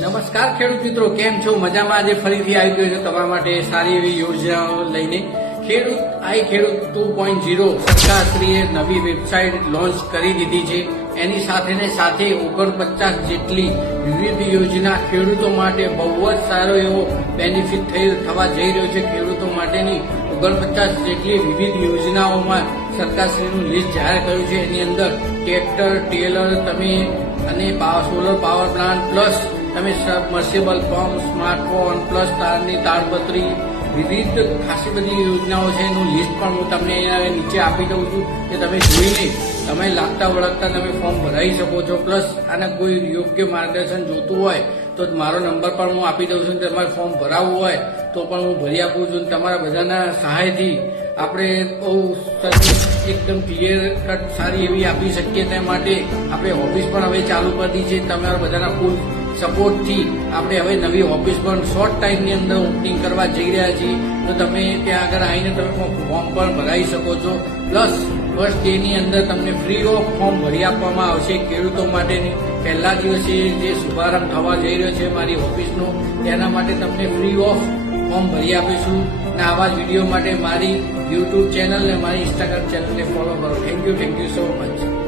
નમસ્કાર ખેડૂત મિત્રો, કેમ છો? મજામાં? આજે ફરીથી આવી ગયો છું તમારા માટે સારી એવી યોજનાઓ લઈને. ખેડૂત 2.0 સરકારશ્રીએ નવી વેબસાઇટ લોન્ચ કરી દીધી છે. એની સાથે 49 જેટલી વિવિધ યોજના ખેડૂતો માટે બહુ જ સારો એવો બેનિફિટ થવા જઈ રહ્યો છે. ખેડૂતો માટેની 49 જેટલી વિવિધ યોજનાઓમાં સરકારશ્રીનું લિસ્ટ જાહેર કર્યું છે. એની અંદર ટ્રેક્ટર, ટેલર તમે અને સોલર પાવર પ્લાન્ટ પ્લસ તમે સબમર્સિબલ પંપ, સ્માર્ટફોન પ્લસ તારની તાડપત્રી વિવિધ ખાસી બધી યોજનાઓ છે. એનું લિસ્ટ પણ હું તમને અહીંયા નીચે આપી દઉં છું કે તમે જોઈને તમે લાગતા વળગતા તમે ફોર્મ ભરાઈ શકો છો. પ્લસ આને કોઈ યોગ્ય માર્ગદર્શન જોતું હોય તો મારો નંબર પણ હું આપી દઉં છું. તમારે ફોર્મ ભરાવવું હોય તો પણ હું ભરી આપું છું. તમારા બધાના સહાયથી આપણે બહુ એકદમ ક્લિયર કટ સારી એવી આપી શકીએ. તે માટે આપણે ઓફિસ પણ હવે ચાલુ કરી દીધી છે. તમારા બધાના ફૂલ સપોર્ટથી આપણે હવે નવી ઓફિસ પણ શોર્ટ ટાઈમની અંદર ઓપનિંગ કરવા જઈ રહ્યા છીએ. તો તમે ત્યાં આગળ આવીને તમે ફોર્મ પણ ભરાઈ શકો છો. પ્લસ ફર્સ્ટ ડેની અંદર તમને ફ્રી ઓફ ફોર્મ ભરી આપવામાં આવશે. ખેડૂતો માટેની પહેલા દિવસે જે શુભારંભ થવા જઈ રહ્યો છે મારી ઓફિસનો, તેના માટે તમને ફ્રી ઓફ ફોર્મ ભરી આપીશું. અને આવા જ વિડીયો માટે મારી યુટ્યુબ ચેનલ અને મારી ઇન્સ્ટાગ્રામ ચેનલને ફોલો કરો. Thank you so much.